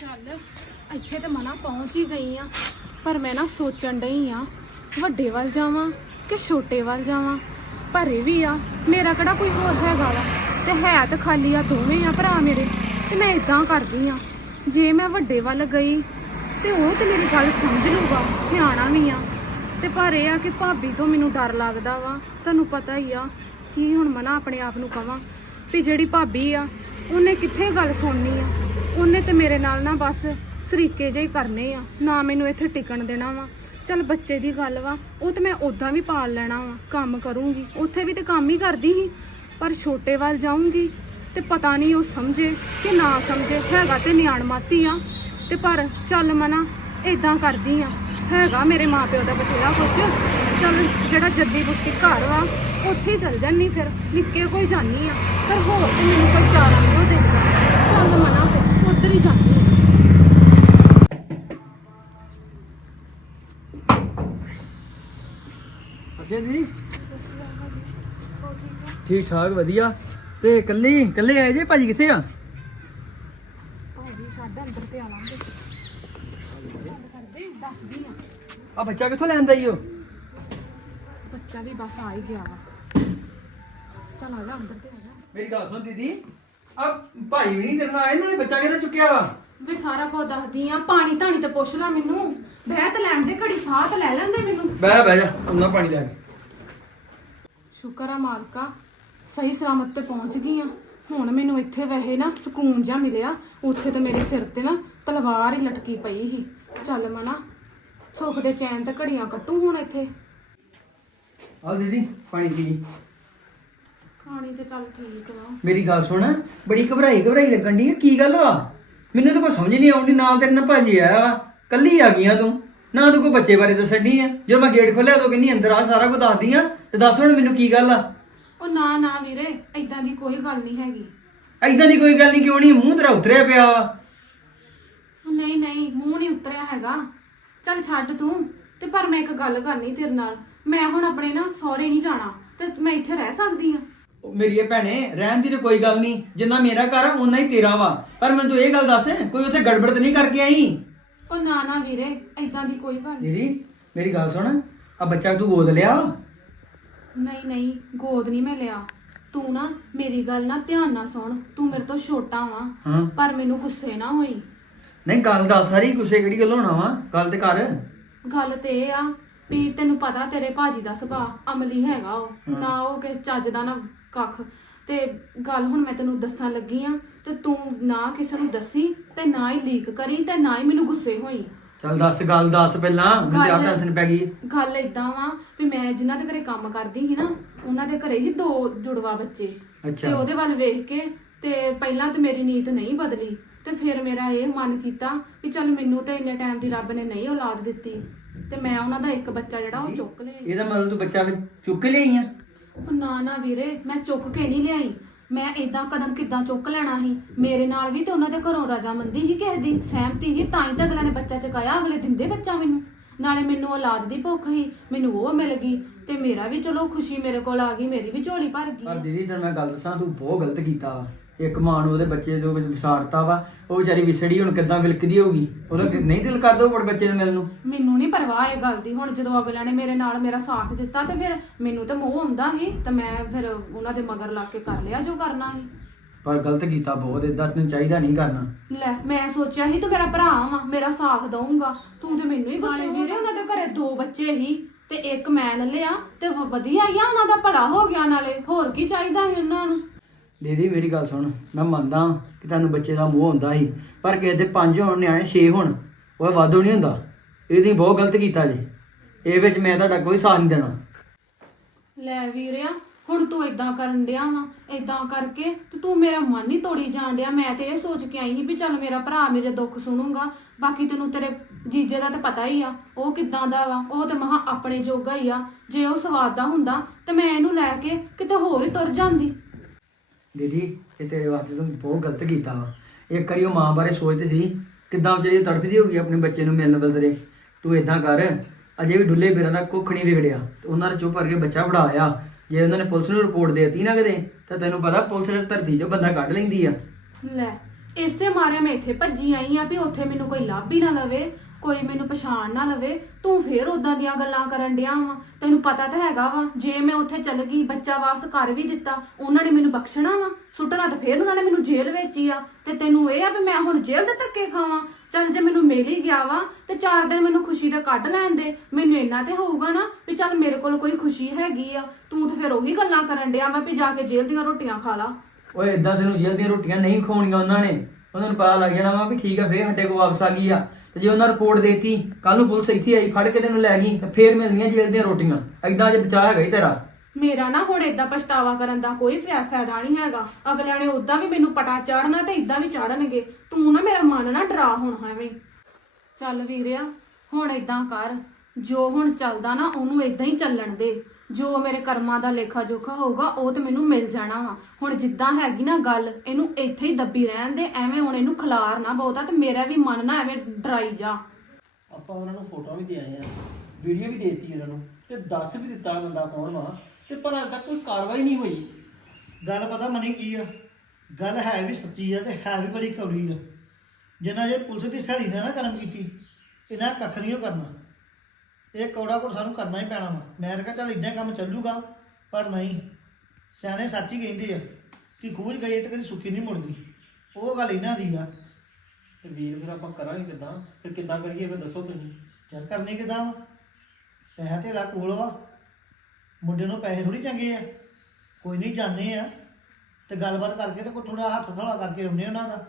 ਚੱਲ, ਇੱਥੇ ਤੇ ਮਨਾ ਪਹੁੰਚ ਹੀ ਗਈ ਆ, ਪਰ ਮੈਂ ਨਾ ਸੋਚਣ ਡਈ ਆ, ਵੱਡੇ ਵੱਲ ਜਾਵਾਂ ਕਿ ਛੋਟੇ ਵੱਲ ਜਾਵਾਂ? ਪਰ ਇਹ ਵੀ ਆ, ਮੇਰਾ ਕਿਹੜਾ ਕੋਈ ਹੋਰ ਹੈਗਾ ਵਾ? ਤੇ ਹੈ ਤਾਂ ਖਾਲੀ ਆ ਦੋਵੇਂ ਆ ਭਰਾ ਮੇਰੇ, ਤੇ ਮੈਂ ਇਦਾਂ ਕਰਦੀ ਆ, ਜੇ ਮੈਂ ਵੱਡੇ ਵੱਲ ਗਈ, ਤੇ ਉਹ ਤੇ ਮੇਰੀ ਗੱਲ ਸਮਝ ਲੂਗਾ ਸਿਆਣਾ ਵੀ ਆ। ਤੇ ਪਰ ਇਹ ਆ ਕਿ ਭਾਬੀ ਤੋਂ ਮੈਨੂੰ ਡਰ ਲੱਗਦਾ ਵਾ, ਤੁਹਾਨੂੰ ਪਤਾ ਹੀ ਆ, ਕੀ ਹੁਣ ਮਨਾ ਆਪਣੇ ਆਪ ਨੂੰ ਕਵਾਂ, ਵੀ ਜਿਹੜੀ ਭਾਬੀ ਆ, ਉਹਨੇ ਕਿੱਥੇ ਗੱਲ ਸੁਣਨੀ ਆ? ਉਹਨੇ ਤੇ ਮੇਰੇ ਨਾਲ ਨਾ ਬਸ ਸਰੀਕੇ ਜਿਹੇ ਹੀ ਕਰਨੇ ਆ। ਨਾ ਮੈਨੂੰ ਇੱਥੇ ਟਿਕਣ ਦੇਣਾ ਵਾ। ਚਲ ਬੱਚੇ ਦੀ ਗੱਲ ਵਾ, ਉਹ ਤੇ ਮੈਂ ਉਦਾਂ ਵੀ ਪਾਲ ਲੈਣਾ ਵਾ, ਕੰਮ ਕਰੂੰਗੀ। ਉੱਥੇ ਵੀ ਤੇ ਕੰਮ ਹੀ ਕਰਦੀ ਸੀ, ਪਰ ਛੋਟੇ ਵੱਲ ਜਾਊਂਗੀ ਤੇ ਪਤਾ ਨਹੀਂ ਉਹ ਸਮਝੇ ਕਿ ਨਾ ਸਮਝੇ। ਹੈਗਾ ਤੇ ਨਿਆਣ ਮਾਤੀ ਆ ਤੇ ਪਰ ਚੱਲ ਮਨਾ ਇਦਾਂ ਕਰਦੀ ਆ। ਹੈਗਾ ਮੇਰੇ ਮਾਪਿਓ ਦਾ ਬਥੇਰਾ ਕੁਛ। ਚੱਲ ਜਿਹੜਾ ਜੱਦੀ ਗੁੱਸੀ ਘਰ ਵਾ, ਉੱਥੇ ਹੀ ਚੱਲ ਜਾਨੀ ਫਿਰ। ਨਿੱਕੇ ਕੋਈ ਜਾਨੀ ਆ। ਪਰ ਹੋਰ ਤੇ ਮੈਨੂੰ ਕੋਈ ਚਾਰਾ ਨਹੀਂ ਉਹ ਦੇਖਦਾ ਚੱਲ ਮਨਾ। ਉੱਧਰ ਹੀ ਜਾਨੀ ਆ ਅਸੇ ਜੀ? ਠੀਕ ਠਾਕ ਵਧੀਆ। ਤੇ ਕੱਲੀ ਕੱਲੇ ਆਏ ਜੇ? ਭਾਜੀ ਕਿੱਥੇ ਆ? ਭਾਜੀ ਛੱਡ ਅੰਦਰ ਤੇ ਆਵਾਂਗੇ। ਗੱਲ ਕਰਦੇ ਦੱਸਦੀ ਆ। ਆ ਬੱਚਾ ਕਿੱਥੋਂ ਲੈਂਦਾ ਈ ਉਹ ਬੱਚਾ ਵੀ ਬਸ ਆ ਹੀ ਗਿਆ ਵਾ। ਚੱਲ ਆ ਜਾ ਅੰਦਰ ਤੇ ਆ ਜਾ। ਮੇਰੀ ਗੱਲ ਸੁਣ ਦੀਦੀ। ਆ ਭਾਈ ਵੀ ਨਹੀਂ ਤੇਰੇ ਨਾਲ ਆਏ ਨਾਲੇ ਬੱਚਾ ਕਿਹਦਾ ਚੁੱਕਿਆ ਵਾ? ਵੇ ਸਾਰਾ ਕੁਝ ਦੱਸਦੀ ਆ ਪਾਣੀ ਧਾਣੀ ਤੇ ਪੁੱਛ ਲੈ ਮੈਨੂੰ। ਬਹਿ ਤੇ ਲੈਣ ਦੇ ਘੜੀ ਸਾਹ ਤੇ ਲੈ ਲੈਂਦੇ ਮੈਨੂੰ। ਬਹਿ ਬਹਿ ਜਾ ਉਹਨਾਂ ਪਾਣੀ ਲੈ ਕੇ। ਸ਼ੁਕਰ ਆ ਮਾਲਕਾ ਸਹੀ ਸਲਾਮਤ ਤੇ ਪਹੁੰਚ ਗਈ ਆ। ਹੁਣ ਮੈਨੂੰ ਇੱਥੇ ਵੈਸੇ ਨਾ ਸਕੂਨ ਜਿਹਾ ਮਿਲਿਆ ਉੱਥੇ ਤੇ ਮੇਰੇ ਸਿਰ ਤੇ ਨਾ ਤਲਵਾਰ ਹੀ ਲਟਕੀ ਪਈ ਸੀ। ਚੱਲ ਮਨਾ ਸੁੱਖ ਦੇ ਚੈਨ ਤੇ ਘੜੀਆਂ ਕੱਟੂ ਹੁਣ ਇੱਥੇ। ਆ ਦੀਦੀ ਪਾਣੀ ਪੀ ਪਾਣੀ ਤੇ ਚੱਲ ਠੀਕ ਵਾ। ਮੇਰੀ ਗੱਲ ਸੁਣ ਬੜੀ ਘਬਰਾਈ ਘਬਰਾਈ ਲੱਗਣ ਦੀ ਕੀ ਗੱਲ ਵਾ? ਮੈਨੂੰ ਤਾਂ ਕੋਈ ਸਮਝ ਨਹੀਂ ਆਉਂਦੀ ਨਾ ਤੇਰੇ ਨਾਲ ਭਾਜੀ ਆਇਆ ਵਾ ਕੱਲੀ ਆ ਗਈਆਂ ਤੂੰ ਨਾ ਤੂੰ ਕੋਈ ਬੱਚੇ ਬਾਰੇ ਦੱਸਣ ਦੀ ਆ। ਜਦੋਂ ਮੈਂ ਗੇਟ ਖੋਲਿਆ ਤੂੰ ਕਹਿੰਦੀ ਅੰਦਰ ਆ ਸਾਰਾ ਕੁਝ ਦੱਸਦੀ ਆ ਤੇ ਦੱਸ ਹੁਣ ਮੈਨੂੰ ਕੀ ਗੱਲ ਆ? ਉਹ ਨਾ ਨਾ ਵੀਰੇ ਐਦਾਂ ਦੀ ਕੋਈ ਗੱਲ ਨਹੀਂ ਹੈਗੀ। ਐਦਾਂ ਦੀ ਕੋਈ ਗੱਲ ਨਹੀਂ ਕਿਉਂ ਨਹੀਂ ਮੂੰਹ ਤੇਰਾ ਉਤਰਿਆ ਪਿਆ ਵਾ। ਉਹ ਨਹੀਂ ਨਹੀਂ ਮੂੰਹ ਨਹੀਂ ਉਤਰਿਆ ਹੈਗਾ। ਚੱਲ ਛੱਡ ਤੂੰ ਤੇ ਪਰ ਮੈਂ ਇੱਕ ਗੱਲ ਕਰਨੀ ਤੇਰੇ ਨਾਲ। ਮੈਂ ਹੁਣ ਆਪਣੇ ਨਾ ਸਹੁਰੇ ਨਹੀਂ ਜਾਣਾ ਤੇ ਮੈਂ ਇੱਥੇ ਰਹਿ ਸਕਦੀ ਆ। ਉਹ ਮੇਰੀ ਇਹ ਭੈਣੇ ਰਹਿਣ ਦੀ ਤਾਂ ਕੋਈ ਗੱਲ ਨਹੀਂ। ਜਿੰਨਾ ਮੇਰਾ ਘਰ ਆ ਉਨਾ ਹੀ ਤੇਰਾ ਵਾ। ਪਰ ਮੈਨੂੰ ਤੂੰ ਇਹ ਗੱਲ ਦੱਸ ਕੋਈ ਉੱਥੇ ਗੜਬੜ ਤਾਂ ਨਹੀਂ ਕਰਕੇ ਆਈ? ਉਹ ਨਾ ਨਾ ਵੀਰੇ ਐਦਾਂ ਦੀ ਕੋਈ ਗੱਲ ਨਹੀਂ। ਦੀਦੀ ਮੇਰੀ ਗੱਲ ਸੁਣ ਆ ਬੱਚਾ ਤੂੰ ਗੋਦ ਲਿਆ? ਨਹੀਂ ਨਹੀਂ ਗੋਦ ਨਹੀਂ ਮੈਂ ਲਿਆ। ਤੂੰ ਨਾ ਮੇਰੀ ਗੱਲ ਨਾ ਧਿਆਨ ਨਾਲ ਸੁਣ। ਤੂੰ ਮੇਰੇ ਤੋਂ ਛੋਟਾ ਵਾਂ ਹਾਂ। ਪਰ ਮੈਨੂੰ ਗੁੱਸੇ ਨਾ ਹੋਈ। ਨਹੀਂ ਗੱਲ ਦੱਸ ਸਾਰੀ ਗੁੱਸੇ ਕਿਹੜੀ ਗੱਲ ਹੋਣਾ ਵਾ? ਗੱਲ ਤੇ ਕਰ। ਗੱਲ ਤੇ ਇਹ ਆ ਵੀ ਤੈਨੂੰ ਪਤਾ ਤੇਰੇ ਭਾਜੀ ਦਾ ਸੁਭਾਅ ਅਮਲੀ ਹੈਗਾ ਉਹ। ਨਾ ਉਹ ਕਿ ਚੱਜ ਦਾ ਨਾ ਕੱਖ। ਤੇ ਗੱਲ ਹੁਣ ਮੈਂ ਤੈਨੂੰ ਦੱਸਣ ਲੱਗੀ ਆ ਤੇ ਤੂੰ ਨਾ ਕਿਸੇ ਨੂੰ ਦੱਸੀ ਤੇ ਨਾ ਹੀ ਲੀਕ ਕਰੀ ਤੇ ਨਾ ਹੀ ਮੈਨੂੰ ਗੁੱਸੇ ਹੋਈ। ਚੱਲ ਦੱਸ ਗੱਲ ਦੱਸ ਪਹਿਲਾਂ ਮੈਨੂੰ ਤੇ ਆਪ ਗੱਲ- ਟੈਨਸ਼ਨ ਪੈ ਗਈ। ਗੱਲ ਇਦਾਂ ਵਾ ਵੀ ਮੈਂ ਜਿਨ੍ਹਾਂ ਦੇ ਘਰੇ ਕੰਮ ਕਰਦੀ ਸੀ ਨਾ ਉਹਨਾਂ ਦੇ ਘਰੇ ਹੀ ਦੋ ਜੁੜਵਾ ਬੱਚੇ। ਤੇ ਅੱਛਾ ਉਹਦੇ ਵੱਲ ਵੇਖ ਕੇ ਤੇ ਪਹਿਲਾਂ ਤੇ ਮੇਰੀ ਨੀਤ ਨਹੀਂ ਬਦਲੀ ਤੇ ਫਿਰ ਮੇਰਾ ਇਹ ਮਨ ਕੀਤਾ ਵੀ ਚੱਲ ਮੈਨੂੰ ਤੇ ਇੰਨੇ ਟਾਈਮ ਦੀ ਰੱਬ ਨੇ ਨਹੀਂ ਔਲਾਦ ਦਿੱਤੀ ਤੇ ਮੈਂ ਉਹਨਾਂ ਦਾ ਇੱਕ ਬੱਚਾ ਜਿਹੜਾ ਉਹ ਚੁੱਕ ਲਿਆ। ਇਹਦਾ ਮਤਲਬ ਤੂੰ ਬੱਚਾ ਵੀ ਚੁੱਕ ਕੇ ਲਿਆਈ ਆ। ਉਹ ਨਾ ਨਾ ਵੀਰੇ, ਮੈਂ ਚੁੱਕ ਕੇ ਨਹੀਂ ਲਿਆਈ। ਮੈਂ ਇਦਾਂ ਕਦਮ ਕਿੱਦਾਂ ਚੁੱਕ ਲੈਣਾ ਸੀ? ਮੇਰੇ ਨਾਲ ਵੀ ਤੇ ਉਹਨਾਂ ਦੇ ਘਰੋਂ ਰਜਾਮੰਦੀ ਸੀ ਕਿਸੇ ਦੀ, ਸਹਿਮਤੀ ਹੀ ਤਾਂ ਹੀ ਤਾਂ ਅਗਲੇ ਨੇ ਬੱਚਾ ਚਕਾਇਆ, ਅਗਲੇ ਦਿੰਦੇ ਬੱਚਾ ਮੈਨੂੰ। ਨਾਲੇ ਮੈਨੂੰ ਔਲਾਦ ਦੀ ਭੁੱਖ ਸੀ, ਮੈਨੂੰ ਉਹ ਮਿਲ ਗਈ, ਤੇ ਮੇਰਾ ਵੀ ਚਲੋ ਖੁਸ਼ੀ ਮੇਰੇ ਕੋਲ ਆ ਗਈ, ਮੇਰੀ ਵੀ ਝੋਲੀ ਭਰ ਪਰ ਗਈ ਦੀਦੀ ਤੈਨੂੰ ਮੈਂ ਗੱਲ ਦੱਸਾਂ, ਤੂੰ ਬਹੁਤ ਗਲਤ ਕੀਤਾ। ਵਾ ਇੱਕ ਮਾਂ ਨੂੰ ਉਹਦੇ ਬੱਚੇ ਦੇ ਵਿੱਚ ਵਿਸਾਰਤਾ ਵਾ ਉਹ ਵਿਚਾਰੀ ਵਿਸੜੀ ਹੁਣ ਕਿੱਦਾਂ ਵਿਲਕਦੀ ਹੋਊਗੀ? ਉਹਦਾ ਕਿ- ਨਹੀਂ ਦਿਲ ਕਰਦਾ ਉਹ ਬੱਚੇ ਨੂੰ ਮਿਲਣ ਨੂੰ? ਮੈਨੂੰ ਨਹੀਂ ਪਰਵਾਹ ਇਹ ਗੱਲ ਦੀ ਹੁਣ ਜਦੋਂ ਅਗਲਿਆਂ ਨੇ ਮੇਰੇ ਨਾਲ ਮੇਰਾ ਸਾਥ ਦਿੱਤਾ ਤੇ ਫਿਰ ਮੈਨੂੰ ਤਾਂ ਮੋਹ ਆਉਂਦਾ ਸੀ ਤੇ ਮੈਂ ਫਿਰ ਉਹਨਾਂ ਦੇ ਮਗਰ ਲਾ ਕੇ ਕਰ ਲਿਆ ਜੋ ਕਰਨਾ ਸੀ। ਪਰ ਗਲਤ ਕੀਤਾ ਬਹੁਤ ਇਦਾਂ ਤੈਨੂੰ ਚਾਹੀਦਾ ਨਹੀਂ ਕਰਨਾ। ਲੈ ਮੈਂ ਸੋਚਿਆ ਸੀ ਤੂੰ ਮੇਰਾ ਭਰਾ ਵਾ ਮੇਰਾ ਸਾਥ ਦਊਂਗਾ। ਤੂੰ ਤੇ ਮੈਨੂੰ ਹੀ ਗੁੱਸੇ ਵੀਰੇ। ਉਹਨਾਂ ਦੇ ਘਰੇ ਦੋ ਬੱਚੇ ਸੀ ਤੇ ਇੱਕ ਮੈਂ ਲੈ ਲਿਆ ਤੇ ਵ- ਵਧੀਆ ਹੀ ਆ ਉਹਨਾਂ ਦਾ ਭਲਾ ਹੋ ਗਿਆ ਨਾਲੇ ਹੋਰ ਕੀ ਚਾਹੀਦਾ ਸੀ ਉਹਨਾਂ ਨੂੰ? ਦੀਦੀ ਮੇਰੀ ਗੱਲ ਸੁਣ, ਮੈਂ ਮੰਨਦਾ ਕਿ ਤੁਹਾਨੂੰ ਬੱਚੇ ਦਾ ਮੋਹ ਹੁੰਦਾ ਸੀ, ਪਰ ਕਿਸੇ ਦੇ ਪੰਜ ਹੋਣ, ਨਿਆਣੇ 6 ਹੋਣ, ਉਹ ਵਾਧੂ ਨਹੀਂ ਹੁੰਦਾ। ਇਹ ਤੁਸੀਂ ਬਹੁਤ ਗਲਤ ਕੀਤਾ ਜੀ। ਇਹ ਵਿੱਚ ਮੈਂ ਤੁਹਾਡਾ ਕੋਈ ਸਾਥ ਨਹੀਂ ਦੇਣਾ। ਲੈ ਵੀਰਿਆ, ਹੁਣ ਤੂੰ ਇਦਾਂ ਕਰਨ ਡਿਆ ਵਾ ਇਦਾਂ ਕਰਕੇ ਤੇ ਤੂੰ ਮੇਰਾ ਮਨ ਹੀ ਤੋੜੀ ਜਾਣ ਡਿਆ। ਮੈਂ ਤੇ ਇਹ ਸੋਚ ਕੇ ਆਈ ਸੀ ਵੀ ਚੱਲ ਮੇਰਾ ਭਰਾ ਮੇਰੇ ਦੁੱਖ ਸੁਣੂਗਾ, ਬਾਕੀ ਤੈਨੂੰ ਤੇਰੇ ਜੀਜੇ ਦਾ ਤਾਂ ਪਤਾ ਹੀ ਆ, ਉਹ ਕਿੱਦਾਂ ਦਾ ਵਾ, ਉਹ ਤੇ ਮਹਾ ਆਪਣੇ ਜੋਗਾ ਹੀ ਆ। ਜੇ ਉਹ ਸਵਾਦ ਦਾ ਹੁੰਦਾ, ਤੇ ਮੈਂ ਇਹਨੂੰ ਲੈ ਕੇ ਕਿਤੇ ਹੋਰ ਹੀ ਤੁਰ ਜਾਂਦੀ। ਦੀਦੀ, ਇਹ ਤੇਰੇ ਵਾਸਤੇ ਤੂੰ ਬਹੁਤ ਗਲਤ ਕੀਤਾ ਵਾ। ਇੱਕ ਵਾਰੀ ਉਹ ਮਾਂ ਬਾਰੇ ਸੋਚਦੇ ਸੀ, ਕਿੱਦਾਂ ਵਿਚਾਰੀ ਤੜਫਦੀ ਹੋਗੀ ਆਪਣੇ ਬੱਚੇ ਨੂੰ ਮਿਲਣ ਬਦਲੇ। ਤੂੰ ਇਦਾਂ ਕਰ, ਅਜੇ ਵੀ ਡੁੱਲੇ ਫਿਰਾਂ ਦਾ ਕੁੱਖ ਨਹੀਂ ਵਿਗੜਿਆ। ਤੇ ਉਹਨਾਂ ਨੇ ਚੁੱਪ ਕਰਕੇ ਬੱਚਾ ਫੜਾਇਆ ਜੇ ਉਹਨਾਂ ਨੇ ਪੁਲਿਸ ਨੂੰ ਰਿਪੋਰਟ ਦੇਤੀ ਨਾ ਕਦੇ, ਤਾਂ ਤੈਨੂੰ ਪਤਾ ਪੁਲਿਸ ਨੇ ਧਰਤੀ 'ਚੋਂ ਬੰਦਾ ਕੱਢ ਲੈਂਦੀ ਆ। ਲੈ, ਇਸੇ ਮਾਰੇ ਮੈਂ ਇੱਥੇ ਭੱਜੀ ਆਈ ਆ ਵੀ ਉੱਥੇ ਮੈਨੂੰ ਕੋਈ ਲੱਭ ਹੀ ਨਾ ਲਵੇ। ਕੋਈ ਮੈਨੂੰ ਪਛਾਣ ਨਾ ਲਵੇ, ਤੂੰ ਫੇਰ ਉਦਾਂ ਦੀਆਂ ਗੱਲਾਂ ਕਰਨ ਡਿਆ ਵਾ। ਤੈਨੂੰ ਪਤਾ ਤਾਂ ਹੈਗਾ ਵਾ, ਜੇ ਮੈਂ ਉੱਥੇ ਚੱਲ ਗਈ, ਬੱਚਾ ਵਾਪਸ ਕਰ ਵੀ ਦਿੱਤਾ, ਉਹਨਾਂ ਨੇ ਮੈਨੂੰ ਬਖਸ਼ਣਾ ਵਾ। ਸੁੱਟਣਾ ਤਾਂ ਫੇਰ ਉਹਨਾਂ ਨੇ ਮੈਨੂੰ ਜੇਲ੍ਹ ਵਿੱਚ ਹੀ ਆ। ਤੇ ਤੈਨੂੰ ਇਹ ਆ ਵੀ ਮੈਂ ਹੁਣ ਜੇਲ੍ਹ ਦੇ ਧੱਕੇ ਖਾਵਾਂ। ਚੱਲ ਜੇ ਮੈਨੂੰ ਮਿਲ ਹੀ ਗਿਆ ਵਾ, ਤੇ ਚਾਰ ਦਿਨ ਮੈਨੂੰ ਖੁਸ਼ੀ ਦਾ ਕੱਢ ਲੈਣ ਦੇ। ਮੈਨੂੰ ਇੰਨਾ ਤੇ ਹੋਊਗਾ ਨਾ ਵੀ ਚੱਲ ਮੇਰੇ ਕੋਲ ਕੋਈ ਖੁਸ਼ੀ ਹੈਗੀ ਆ। ਤੂੰ ਤਾਂ ਫੇਰ ਉਹੀ ਗੱਲਾਂ ਕਰਨ ਡਿਆ ਵਾ ਵੀ ਜਾ ਕੇ ਜੇਲ੍ਹ ਦੀਆਂ ਰੋਟੀਆਂ ਖਾ ਲਾ। ਓਏ ਇਦਾਂ ਤੈਨੂੰ ਜੇਲ੍ਹ ਦੀਆਂ ਰੋਟੀਆਂ ਨਹੀਂ ਖਵਾਉਣੀਆਂ ਉਹਨਾਂ ਨੇ। ਉਹਨਾਂ ਨੂੰ ਪਤਾ ਲੱਗ ਜਾਣਾ ਵਾ ਵੀ ਠੀਕ ਆ, ਫੇਰ ਸਾਡੇ ਕੋਲ ਵਾਪਸ ਆ ਗਈ ਆ। ਤੇ ਜੇ ਉਹਨਾਂ ਰਿਪੋਰਟ ਦੇਤੀ ਕੱਲ ਨੂੰ ਪੁਲਿਸ ਇੱਥੇ ਆਈ, ਫੜ ਕੇ ਤੈਨੂੰ ਲੈ ਗਈ, ਤੇ ਫੇਰ ਮਿਲਣੀਆਂ ਜੇਲ੍ਹ ਦੀਆਂ ਰੋਟੀਆਂ। ਐਦਾਂ ਜੇ ਬਚਾ ਹੈਗਾ ਹੀ ਤੇਰਾ। ਮੇਰਾ ਨਾ ਹੁਣ ਏਦਾਂ ਪਛਤਾਵਾ ਕਰਨ ਦਾ ਕੋਈ ਫਾ- ਫਾਇਦਾ ਨਹੀਂ ਹੈਗਾ। ਅਗਲਿਆਂ ਨੇ ਉਦਾਂ ਵੀ ਮੈਨੂੰ ਪਟਾ ਚਾੜਨਾ ਤੇ ਇਦਾਂ ਵੀ ਚਾੜਨਗੇ। ਤੂੰ ਨਾ ਮੇਰਾ ਮਨ ਨਾ ਡਰਾ ਹੁਣ ਐਵੇਂ। ਚੱਲ ਵੀਰਿਆ, ਹੁਣ ਇਦਾਂ ਕਰ। ਜੋ ਹੁਣ ਚੱਲਦਾ ਨਾ, ਉਹਨੂੰ ਇਦਾਂ ਹੀ ਚੱਲਣ ਦੇ। ਜੋ ਮੇਰੇ ਕਰਮਾਂ ਦਾ ਲੇਖਾ ਜੋਖਾ ਹੋਊਗਾ, ਉਹ ਤੇ ਮੈਨੂੰ ਮਿਲ ਜਾਣਾ ਵਾ। ਹੁਣ ਜਿੱਦਾਂ ਹੈਗੀ ਨਾ ਗੱਲ, ਇਹਨੂੰ ਇੱਥੇ ਹੀ ਦੱਬੀ ਰਹਿਣ ਦੇ, ਐਵੇਂ ਹੁਣ ਇਹਨੂੰ ਖਿਲਾਰ ਨਾ ਬਹੁਤਾ ਤੇ ਮੇਰਾ ਵੀ ਮਨ ਨਾ ਐਵੇਂ ਡਰਾਈ ਜਾ। ਆਪਾਂ ਉਹਨਾਂ ਨੂੰ ਫੋਟੋ ਵੀ ਦੇ ਆਏ ਆ, ਵੀਡੀਓ ਵੀ ਦੇਤੀ ਉਹਨਾਂ ਨੂੰ, ਤੇ ਦੱਸ ਵੀ ਦਿੱਤਾ ਬੰਦਾ ਕੌਣ ਵਾ, ਤੇ ਪਰ ਅਜੇ ਤੱਕ ਕੋਈ ਕਾਰਵਾਈ ਨਹੀਂ ਹੋਈ। ਗੱਲ ਪਤਾ ਮਨੀ ਕੀ ਆ? ਗੱਲ ਹੈ ਵੀ ਸੱਚੀ ਆ ਤੇ ਹੈ ਵੀ ਬੜੀ ਕੌੜੀ ਆ। ਜਿੰਨਾ ਜੇ ਪੁਲਿਸ ਦੀ ਸਹੇਲੀ ਨੇ ਨਾ ਕਰਮ ਕੀਤੀ, ਇਹਨਾਂ ਕੱਖ ਨਹੀਂ ਉਹ ਕਰਨਾ। ਇਹ ਕੌੜਾ ਕੋਲ ਸਾਨੂੰ ਕਰਨਾ ਹੀ ਪੈਣਾ ਵਾ। ਮੈਂ ਕਿਹਾ ਚੱਲ ਇਦਾਂ ਕੰਮ ਚੱਲ ਜੂਗਾ ਪਰ ਨਹੀਂ। ਸਿਆਣੇ ਸੱਚ ਹੀ ਕਹਿੰਦੇ ਆ ਕਿ ਖੂਜ ਗਈ ਤੇ ਕਦੀ ਸੁੱਕੀ ਨਹੀਂ ਮੁੜਦੀ। ਉਹ ਗੱਲ ਇਹਨਾਂ ਦੀ ਆ। ਤੇ ਵੀਰ ਫਿਰ ਆਪਾਂ ਕਰਾਂਗੇ ਕਿੱਦਾਂ? ਫਿਰ ਕਿੱਦਾਂ ਕਰੀਏ ਫਿਰ ਦੱਸੋ ਤੁਸੀਂ। ਯਾਰ ਕਰਨੀ ਕਿਦਾਂ ਵਾ? ਪੈਸਾ ਤੇ ਕੋਲ ਵਾ। ਮੁੰਡੇ ਨੂੰ ਪੈਸੇ ਥੋੜੀ ਚੰਗੇ ਆ। ਕੋਈ ਨਹੀਂ ਜਾਣੇ ਆ। ਤੇ ਗੱਲਬਾਤ ਕਰਕੇ ਤੇ ਕੋਈ ਥੋੜਾ ਹੱਥ ਥੋੜਾ ਕਰਕੇ ਆਉਂਦੇ ਉਹਨਾਂ ਦਾ।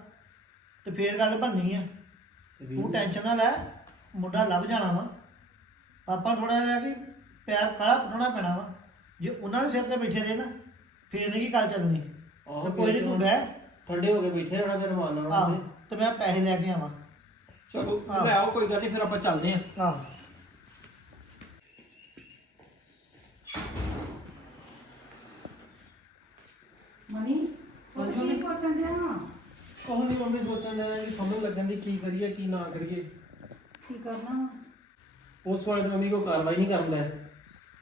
ਤੇ ਫੇਰ ਗੱਲ ਬਣਨੀ ਆ। ਤੂੰ ਟੈਨਸ਼ਨ ਨਾ ਲੈ। ਮੁੰਡਾ ਲੱਭ ਜਾਣਾ ਵਾ। ਆਪਾਂ ਥੋੜਾ ਜਿਹਾ ਕਿ ਪੈਰ ਕਾਲਾ ਪਟਣਾ ਪੈਣਾ ਵਾ। ਜੇ ਉਹਨਾਂ ਦੇ ਸਿਰ ਤੇ ਬੈਠੇ ਰਹੇ ਨਾ ਫੇਰ ਨਹੀਂ ਕੀ ਗੱਲ ਚੱਲਣੀ। ਆਹੋ, ਤੇ ਕੋਈ ਨਹੀਂ ਤੂੰ ਬਹਿ। ਠੰਡੇ ਹੋ ਕੇ ਬੈਠੇ ਰਹਿਣਾ ਫਿਰ ਮਾਨ ਨਾਲ। ਆਹ ਤੇ ਮੈਂ ਪੈਸੇ ਲੈ ਕੇ ਆਵਾਂ। ਚਲੋ। ਲੈ ਆਓ ਕੋਈ ਗੱਲ ਨਹੀਂ ਫਿਰ ਆਪਾਂ ਚੱਲਦੇ ਆਂ ਆਹ। ਮਨੀ ਉਹ ਕੀ ਸੋਚਣ ਡਿਆ ਵਾ? ਕੋਹ ਨਹੀਂ ਮੰਮੀ ਸੋਚਣ ਲਿਆ ਕਿ ਸਮਝ ਲੱਗਣ ਦੀ ਕੀ ਕਰੀਏ ਕੀ ਨਾ ਕਰੀਏ। ਕੀ ਕਰਨਾ? ਉਸ ਵਾਲੇ ਮੰਮੀ ਕੋ ਕਾਰਵਾਈ ਨਹੀਂ ਕਰ ਲੈ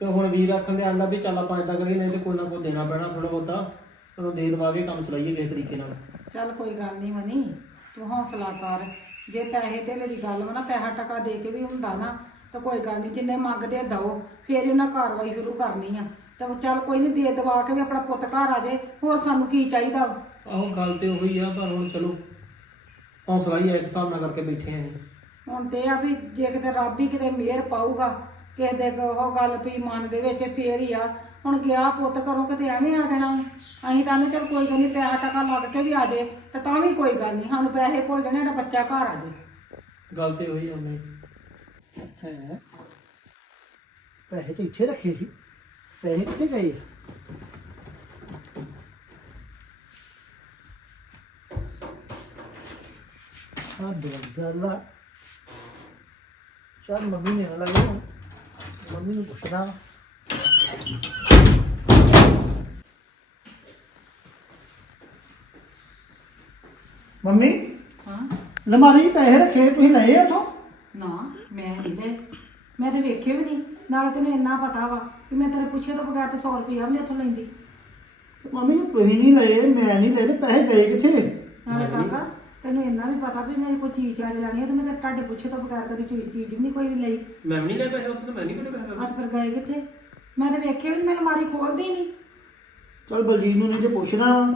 ਤੇ ਹੁਣ ਵੀਰ ਆਖਣ ਦੇ ਆਂਦਾ ਵੀ ਚੱਲ ਆਪਾਂ ਇਦਾਂ ਕਰੀਏ ਨਹੀਂ ਤੇ ਕੋਈ ਨਾ ਕੋਈ ਦੇਣਾ ਪੈਣਾ ਥੋੜਾ ਬਹੁਤਾ। ਉਹਨੂੰ ਦੇ ਦਵਾ ਕੇ ਕੰਮ ਚਲਾਈਏ ਕਿਸੇ ਤਰੀਕੇ ਨਾਲ। ਚੱਲ ਕੋਈ ਗੱਲ ਨਹੀਂ ਮਨੀ ਤੂੰ ਹੌਸਲਾ ਕਰ। ਜੇ ਪੈਸੇ ਤੇ ਦੀ ਗੱਲ ਵਾ ਨਾ ਪੈਸਾ ਟਕਾ ਦੇ ਕੇ ਵੀ ਹੁੰਦਾ ਨਾ ਤਾਂ ਕੋਈ ਗੱਲ ਨਹੀਂ ਜਿੰਨੇ ਮੰਗਦੇ ਆ ਦਓ ਫੇਰ ਹੀ ਉਹਨਾਂ ਕਾਰਵਾਈ ਸ਼ੁਰੂ ਕਰਨੀ ਆ। ਤਾਂ ਚੱਲ ਕੋਈ ਨਹੀਂ ਦੇ ਦਵਾ ਕੇ ਵੀ ਆਪਣਾ ਪੁੱਤ ਘਰ ਆ ਜਾਏ ਹੋਰ ਸਾਨੂੰ ਕੀ ਚਾਹੀਦਾ? ਵਾ? ਆਹੋ ਗੱਲ ਤੇ ਉਹੀ ਆ ਪਰ ਹੁਣ ਚਲੋ ਹੌਸਲਾ ਹੀ ਹੈ ਇੱਕ ਹਿਸਾਬ ਨਾਲ ਕਰਕੇ ਬੈਠੇ ਆਂ ਹੁਣ ਤੇ ਆ ਵੀ ਜੇ ਕਿਤੇ ਰੱਬ ਹੀ ਕਿਤੇ ਮਿਹਰ ਪਾਊਗਾ ਕਿਸੇ ਦੇ ਉਹ ਗੱਲ ਵੀ ਮਨ ਦੇ ਵਿੱਚ ਫੇਰ ਹੀ ਆ। ਹੁਣ ਗਿਆ ਪੁੱਤ ਘਰੋਂ ਕਿਤੇ ਐਵੇਂ ਆ ਜਾਣਾ ਅਸੀਂ ਤਾਂ ਨੇ ਚਲ ਕੋਈ ਗੱਲ ਨਹੀਂ ਪੈਸਾ ਟਕਾ ਲੱਗ ਕੇ ਵੀ ਆ ਜੇ ਤੇ ਤਾਂ ਵੀ ਕੋਈ ਗੱਲ ਨਹੀਂ ਸਾਨੂੰ ਪੈਸੇ ਭੁੱਲ ਜਾਣੇ ਸਾਡਾ ਬੱਚਾ ਘਰ ਆ ਜੇ। ਗੱਲ ਤੇ ਉਹੀ ਆ ਮੰਮੀ ਹੈ? ਪੈਸੇ ਤਾਂ ਇੱਥੇ ਰੱਖੇ ਸੀ। ਪੈਸੇ ਕਿੱਥੇ ਗਏ? ਆ ਦੋ ਗੱਲ ਚੱਲ ਮੰਮੀ ਨੇ ਨਾ ਲੱਗੇ ਮੰਮੀ ਨੂੰ ਪੁੱਛਣਾ ਮੰਮੀ ਹਾਂ। ਲਮਾਰੀ 'ਚ ਪੈਸੇ ਰੱਖੇ ਤੁਸੀਂ ਲਏ ਆ ਉੱਥੋਂ ਨਾ ਮੈਂ ਨਹੀਂ ਲੈ ਮੈਂ ਤੇ ਵੇਖੇ ਵੀ ਨਹੀਂ। ਨਾਲ ਤੈਨੂੰ ਇੰਨਾ ਪਤਾ ਵਾ ਕਿ ਮੈਂ ਤੇਰੇ ਪੁੱਛੇ ਤੋਂ ਬਗੈਰ ਤੇ 100 ਰੁਪਇਆ ਵੀ ਨੀ ਇੱਥੋਂ ਲੈਂਦੀ। ਮੰਮੀ ਤੁਸੀਂ ਨਹੀਂ ਲਏ ਮੈਂ ਨਹੀਂ ਲਏ ਤੇ ਪੈਸੇ ਗਏ ਕਿੱਥੇ? ਨਾਲੇ ਕਾਕਾ ਤੈਨੂੰ ਇੰਨਾ ਵੀ ਪਤਾ ਵੀ ਮੈਂ ਕੋਈ ਚੀਜ਼ ਚਾਹ ਲੈਣੀ ਹੈ ਤੇ ਮੈਂ ਤਾਂ ਤੁਹਾਡੇ ਪੁੱਛੇ ਤੋਂ ਬਗੈਰ ਕਦੀ ਚੀਜ਼ ਚੀਜ਼ ਵੀ ਨਹੀਂ ਕੋਈ ਲਈ। ਮੈਂ ਵੀ ਨਹੀਂ ਲੈ ਪੈਸੇ ਉੱਥੇ ਤਾਂ ਮੈਂ ਨਹੀਂ ਕੋਈ ਪੈਸੇ। ਅੱਜ ਫਿਰ ਗਏ ਕਿੱਥੇ? ਮੈਂ ਤਾਂ ਵੇਖੇ ਵੀ ਨੀ, ਮੈਂ ਅਲਮਾਰੀ ਖੋਲਦੀ ਹੀ ਨਹੀਂ ਚਲ ਬਲਜੀਤ ਨੂੰ ਨਹੀਂ ਜੇ ਪੁੱਛਣਾ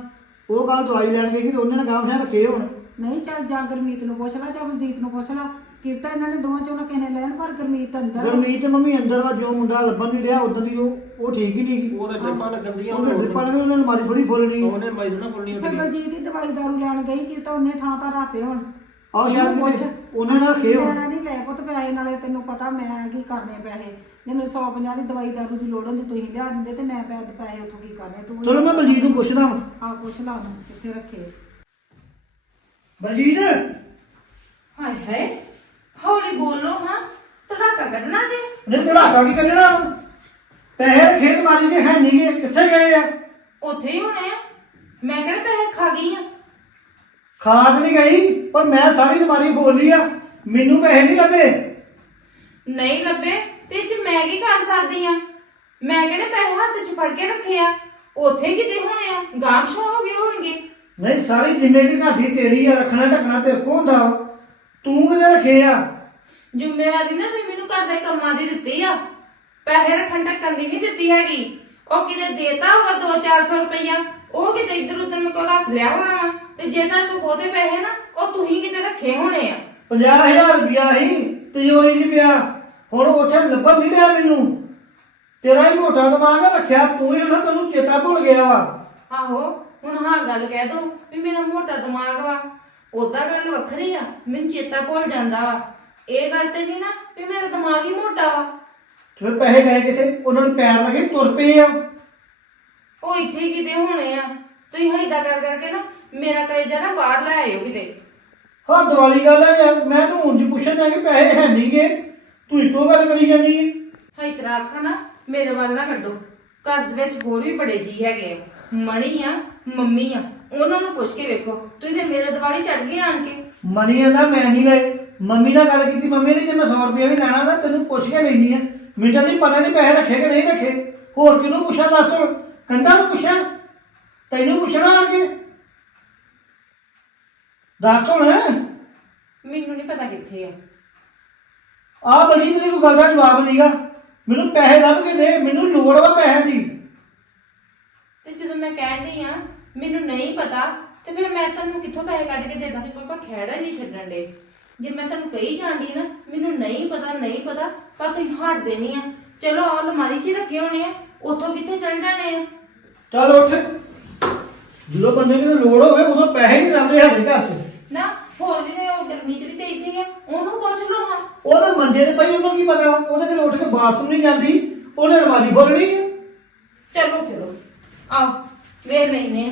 ਉਹ ਕੱਲ ਦਵਾਈ ਲੈਣ ਗਈ ਕਿ ਉਹਨੇ ਨੇ ਗਾਂਵ ਰੱਖੇ ਹੋਣ। ਨਹੀਂ ਚੱਲ ਜਾਂ ਗੁਰਮੀਤ ਨੂੰ ਪੁੱਛ ਲੈ ਜਾਂ ਬਲਦੀਪ ਨੂੰ ਪੁੱਛ ਲੈ। ਕੀਤਾ ਇਹਨਾਂ ਨੇ ਦੋਵਾਂ ਚੋਂ ਨਾ ਕਿਸੇ ਨੇ ਲੈਣ ਪਰ ਗੁਰਮੀਤ ਅੰਦਰ। ਗੁਰਮੀਤ ਤੇ ਮੰਮੀ ਅੰਦਰ ਵਾ ਜੋ ਮੁੰਡਾ ਲੱਭਣ ਨਹੀਂ ਰਿਹਾ ਉਦੋਂ ਦੀ ਉਹ ਉਹ ਠੀਕ ਹੀ ਨਹੀਂ ਗਈ ਉਹ ਤਾਂ ਡਿੱਪਾਂ ਲੱਗਣ ਦੀਆਂ ਉਹਨੇ ਡਿੱਪਾਂ ਨੇ ਉਹਨੇ ਅਲਮਾਰੀ ਥੋੜੀ ਖੋਲਣੀ ਉਹਨੇ ਮਾਈ ਨਾ ਖੋਲਣੀ ਫਿਰ ਬਲਜੀਤ ਦੀ ਦਵਾਈ ਦਾਰੂ ਲੈਣ ਗਈ ਕਿ ਤਾਂ ਉਹਨੇ ਥਾਂ ਤਾਂ ਰਾਤੇ ਹੁਣ। ਆਹ ਸ਼ਾਇਦ ਪੁੱਛ। ਕਿਤੇ ਉਹਨੇ ਨਾ ਰੱਖੇ ਹੋਣ। ਮੈਂ ਨਹੀਂ ਲੈ ਪੁੱਤ ਪੈਸੇ ਨਾਲੇ ਤੈਨੂੰ ਪਤਾ ਮੈਂ ਕੀ ਕਰਨੇ ਪੈਸੇ। ਜੇ ਮੈਨੂੰ 150 ਦੀ ਦਵਾਈ ਦਾਰੂ ਦੀ ਲੋੜ ਹੁੰਦੀ ਤੁਸੀਂ ਲਿਆ ਦਿੰਦੇ ਤੇ ਮੈਂ ਪੈਸੇ ਪੈਸੇ ਉੱਥੋਂ ਕੀ ਕਰਨੇ ਤੂੰ ਚਲੋ ਮੈਂ ਬਲਜੀਤ ਨੂੰ ਪੁੱਛਦਾ ਵਾਂ। ਆ ਪੁੱਛ ਲਾ ਉਹਨੂੰ ਕਿੱਥੇ ਰੱਖੇ। ਬਲਜੀਤ। ਹਾਏ ਹਾਏ ਹੌਲੀ ਬੋਲੋ ਹਾਂ ਧੜਾਕਾ ਕੱਢਣਾ ਜੇ। ਨੇ ਧੜਾਕਾ ਕੀ ਕੱਢਣਾ? ਪੈਸੇ ਰੱਖੇ ਅਲਮਾਰੀ ਦੇ ਹੈ ਨਹੀਂ ਗੇ ਕਿੱਥੇ ਗਏ ਆ? ਉੱਥੇ ਹੀ ਹੋਣੇ ਆ। ਮੈਂ ਕਿਹੜੇ ਪੈਸੇ ਖਾ ਗਈ ਆ? ਖਾਦ ਨਹੀਂ ਗਈ ਪਰ ਮੈਂ ਸਾਰੀ ਅਲਮਾਰੀ ਖੋਲ ਲਈ ਆ। ਮੈਨੂੰ ਪੈਸੇ ਨਹੀਂ ਲੱਭੇ। ਨਹੀਂ ਲੱਭੇ ਤੇ ਚ ਮੈਂ ਕੀ ਕਰ ਸਕਦੀ ਆ? ਮੈਂ ਕਿਹੜੇ ਪੈਸੇ ਹੱਥ 'ਚ ਫੜ ਕੇ ਰੱਖੇ ਆ? ਉੱਥੇ ਕਿਤੇ ਹੋਣੇ ਆ ਗਾਮਸ਼ਾ ਹੋ ਗਏ ਹੋਣਗੇ। ਨਹੀਂ ਸਾਰੀ ਜ਼ਿੰਮੇਵਾਰੀ ਦੀ ਤੇਰੀ ਆ ਰੱਖਣਾ ਢੱਕਣਾ ਤੇਰੇ ਕੋਲ ਹੁੰਦਾ ਵਾ। ਤੂੰ ਕਿਹਦੇ ਰੱਖੇ ਆ? ਜ਼ਿੰਮੇਵਾਰੀ ਨਾ ਤੁਸੀਂ ਮੈਨੂੰ ਘਰ ਦੇ ਕੰਮਾਂ ਦੀ ਦਿੱਤੀ ਆ। ਪੈਸੇ ਰੱਖਣ ਟੱਕਣ ਦੀ ਨਹੀਂ ਦਿੱਤੀ ਹੈਗੀ। ਉਹ ਕਿਤੇ ਦੇਤਾ ਹੋਗਾ 2-400 ਰੁਪਈਆ ਉਹ ਕਿਤੇ ਇੱਧਰ ਉੱਧਰ ਮੇਰੇ ਕੋਲ ਰੱਖ ਲਿਆ ਹੋਣਾ ਵਾ। ਤੇ ਜੇ ਤਾਂ ਤੂੰ ਬਹੁਤੇ ਪੈਸੇ ਨਾ ਉਹ ਤੁਸੀਂ ਕਿਤੇ ਰੱਖੇ ਹੋਣੇ ਆ। 50000 ਰੁਪਿਆ ਹੀ ਤਿਜੋਰੀ 'ਚ ਪਿਆ। ਹੁਣ ਉੱਥੇ ਲੱਭਣ ਨਹੀਂ ਰਿਹਾ ਮੈਨੂੰ। ਤੇਰਾ ਹੀ ਮੋਟਾ ਦਿਮਾਗ ਆ ਰੱਖਿਆ। ਤੂੰ ਹੀ ਨਾ ਤੈਨੂੰ ਚੇਤਾ ਭੁੱਲ ਗਿਆ ਵਾ। ਆਹੋ। ਹੁਣ ਹਾਂ ਗੱਲ ਕਹਿ ਦੋ ਵੀ ਮੇਰਾ ਮੋਟਾ ਦਿਮਾਗ ਵਾ ਉਦਾਂ ਗੱਲ ਵੱਖਰੀ ਆ ਮੈਨੂੰ ਚੇਤਾ ਭੁੱਲ ਜਾਂਦਾ ਵਾ। ਇਹ ਗੱਲ ਤੇ ਨਹੀਂ ਨਾ ਵੀ ਮੇਰਾ ਦਿਮਾਗ ਹੀ ਮੋਟਾ ਵਾ। ਤੇ ਪੈਸੇ ਗਏ ਕਿੱਥੇ? ਉਹਨਾਂ ਨੂੰ ਪੈਰ ਲੱਗੇ ਤੁਰ ਪਏ ਆ। ਉਹ ਇੱਥੇ ਕਿਤੇ ਹੋਣੇ ਆ। ਤੁਸੀਂ ਹਾਈਦਾ ਕਰ ਕਰਕੇ ਨਾ ਮੇਰਾ ਕਲੇਜਾ ਨਾ ਬਾਹਰ ਲੈ ਆਇਓ ਕਿਤੇ। ਹੱਦ ਵਾਲੀ ਗੱਲ ਆ ਯਾਰ ਮੈਂ ਤੂੰ ਉਂਝ ਪੁੱਛਣ ਜਾ ਕਿ ਪੈਸੇ ਹੈ ਨਹੀਂਗੇ ਤੂੰ ਇੱਕੋ ਗੱਲ ਕਰੀ ਜਾਂਦੀ ਹੈ ਹਾਈ ਤਰ੍ਹਾਂ ਆਖਾ ਨਾ ਮੇਰੇ ਵੱਲ ਨਾ ਕੱਢੋ। ਘਰ ਦੇ ਵਿੱਚ ਹੋਰ ਵੀ ਬੜੇ ਜੀ ਹੈਗੇ ਆ। ਮਣੀ ਆ ਮੰਮੀ ਆ ਉਹਨਾਂ ਨੂੰ ਪੁੱਛ ਕੇ ਵੇਖੋ ਤੁਸੀਂ ਤੇ ਮੇਰੇ ਦਿਵਾਲੀ ਚੜ ਗਏ ਆਣ ਕੇ? ਮਨੀ ਕਹਿੰਦਾ ਮੈਂ ਨਹੀਂ ਲਏ ਮੰਮੀ ਨਾਲ ਗੱਲ ਕੀਤੀ ਮੰਮੀ ਨੇ ਜੇ ਮੈਂ 100 ਰੁਪਏ ਵੀ ਲੈਣਾ ਨਾ ਤੈਨੂੰ ਪੁੱਛ ਕੇ ਲੈਣੀ ਆ। ਤਾਂ ਨਹੀਂ ਪਤਾ ਨਹੀਂ ਪੈਸੇ ਰੱਖੇ ਕਿ ਨਹੀਂ ਰੱਖੇ। ਹੋਰ ਕਿਹਨੂੰ ਪੁੱਛਾਂ ਦੱਸ ਹੁਣ। ਕੰਦਾ ਨੂੰ ਪੁੱਛਾਂ? ਤੈਨੂੰ ਪੁੱਛਣਾ ਆ ਕੇ? ਦੱਸ ਹੁਣ। ਮੈਨੂੰ ਨਹੀਂ ਪਤਾ ਕਿੱਥੇ ਆ। ਆ ਬਣੀ ਤੇਰੀ ਕੋਈ ਗੱਲ ਦਾ ਜਵਾਬ ਨਹੀਂਗਾ ਮੈਨੂੰ ਪੈਸੇ ਲੱਭ ਕੇ ਦੇ ਮੈਨੂੰ ਲੋੜ ਵਾ ਪੈਸੇ ਦੀ। ਤੇ ਜਦੋਂ ਮੈਂ ਕਹਿਣ ਡਈ ਆ ਮੈਨੂੰ ਨਹੀਂ ਪਤਾ ਤੇ ਫਿਰ ਮੈਂ ਤੁਹਾਨੂੰ ਕਿੱਥੋਂ ਪੈਸੇ ਕੱਢ ਕੇ ਦੇ ਦਾਂ? ਪਾਪਾ ਖਹਿੜਾ ਨਹੀਂ ਛੱਡਣ ਦੇ। ਜੇ ਮੈਂ ਤੁਹਾਨੂੰ ਕਹੀ ਜਾਂਦੀ ਨਾ ਮੈਨੂੰ ਨਹੀਂ ਪਤਾ ਨਹੀਂ ਪਤਾ ਪਰ ਤੁਸੀਂ ਹਟਦੇ ਨਹੀਂ ਆ। ਚਲੋ ਆ ਅਲਮਾਰੀ 'ਚ ਹੀ ਰੱਖੇ ਹੋਣੇ ਆ। ਉੱਥੋਂ ਕਿੱਥੇ ਚੱਲ ਜਾਣੇ ਆ? ਚੱਲ ਉੱਠ। ਜਦੋਂ ਬੰਦੇ ਨੂੰ ਲੋੜ ਹੋਵੇ ਉਦੋਂ ਪੈਸੇ ਨਹੀਂ ਲੱਭਦੇ ਸਾਡੇ ਘਰ 'ਚ ਨਾ ਹੋਰ ਵੀ ਤੇ ਉਹ ਗਰਮੀ 'ਚ ਵੀ ਤੇ ਇੱਥੇ ਹੀ ਆ। ਉਹਨੂੰ ਪੁੱਛ ਲਓ ਹਾਂ। ਉਹ ਤਾਂ ਮੰਜੇ ਤੇ ਪਈ ਉਹਨੂੰ ਕੀ ਪਤਾ ਵਾ? ਉਹਦੇ ਤੇ ਉੱਠ ਕੇ ਬਾਥਰੂਮ ਨਹੀਂ ਜਾਂਦੀ ਉਹਨੇ ਅਲਮਾਰੀ ਖੋਲਣੀ ਹੈ ਚਲੋ ਚਲੋ। ਆਓ। ਵੇਖ ਲੈਨੇ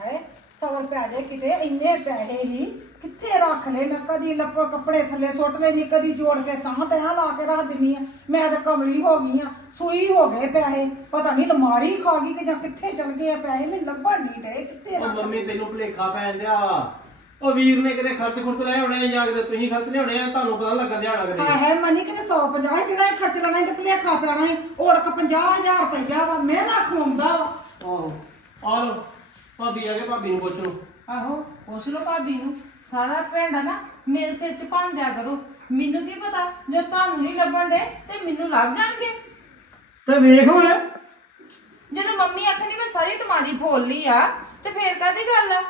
ਹੈ ਸੌ ਰੁਪਏ ਦੇ ਕਿਤੇ ਇੰਨੇ ਪੈਸੇ ਹੀ ਕਿੱਥੇ ਰੱਖ ਲਏ? ਮੈਂ ਕਦੀ ਲੱਪ ਕੱਪੜੇ ਥੱਲੇ ਸੁੱਟ ਲੈਣੀ ਕਦੀ ਜੋੜ ਕੇ ਤਾਂ ਤੇ ਲਾ ਕੇ ਰੱਖ ਦਿੰਨੀ ਆ। ਮੈਂ ਤਾਂ ਕਮਲੀ ਹੋ ਗਈ ਆ ਸੂਈ ਹੋ ਗਏ ਪੈਸੇ। ਪਤਾ ਨਹੀਂ ਲਮਾਰੀ ਖਾ ਗਈ ਕਿ ਜਾਂ ਕਿੱਥੇ ਚਲ ਗਏ ਆ ਪੈਸੇ ਮੈਨੂੰ ਲੱਭਣ ਨਹੀਂ ਡਏ ਕਿੱਥੇ ਉਹ ਰੱਖ ਮੰਮੀ ਤੈਨੂੰ ਭੁਲੇਖਾ ਪੈਣ ਦਿਆ ਉਹ ਵੀਰ ਨੇ ਕਿਤੇ ਖਰਚ ਖੁਰਚ ਲੈ ਆਉਣੇ ਜਾਂ ਕਿਤੇ ਤੁਸੀਂ ਖਰਚ ਲਿਆਉਣੇ ਆ ਤੁਹਾਨੂੰ ਪਤਾ ਲੱਗਣ ਦਿਆਣਾ ਕਿਤੇ। ਹਾਂ ਹੈ ਮਨੀ ਕਿਤੇ 150 ਜਿਹੜਾ ਇਹ ਖਰਚ ਲੈਣਾ ਤੇ ਭਲੇਖਾ ਪੈਣਾ ਹੈ ਓੜਕ 50000 ਰੁਪਈਆ ਵਾ ਮੈਂ ਨਾ ਖਵਾਉਂਦਾ ਵਾ। ਆਹੋ। ਆ ਲਓ ਭਾਬੀ ਆ ਕੇ ਭਾਬੀ ਨੂੰ ਪੁੱਛ ਲਓ। ਆਹੋ ਪੁੱਛ ਲਓ ਭਾਬੀ ਨੂੰ। ਸਾਰਾ ਪਿੰਡ ਆ ਨਾ ਮੇਰੇ ਸਿਰ 'ਚ ਭੰਨ ਦਿਆ ਕਰੋ। ਮੈਨੂੰ ਕੀ ਪਤਾ ਜੇ ਤੁਹਾਨੂੰ ਨਹੀਂ ਲੱਭਣ ਦੇ ਤੇ ਮੈਨੂੰ ਲੱਭ ਜਾਣਗੇ। ਤੇ ਵੇਖ ਹੁਣ। ਜਦੋਂ ਮੰਮੀ ਆਖਣੀ ਮੈਂ ਸਾਰੀ ਟਮਾਰੀ ਫੋਲ ਲਈ ਆ ਤੇ ਫੇਰ ਕਾਦੀ ਗੱਲ ਆ?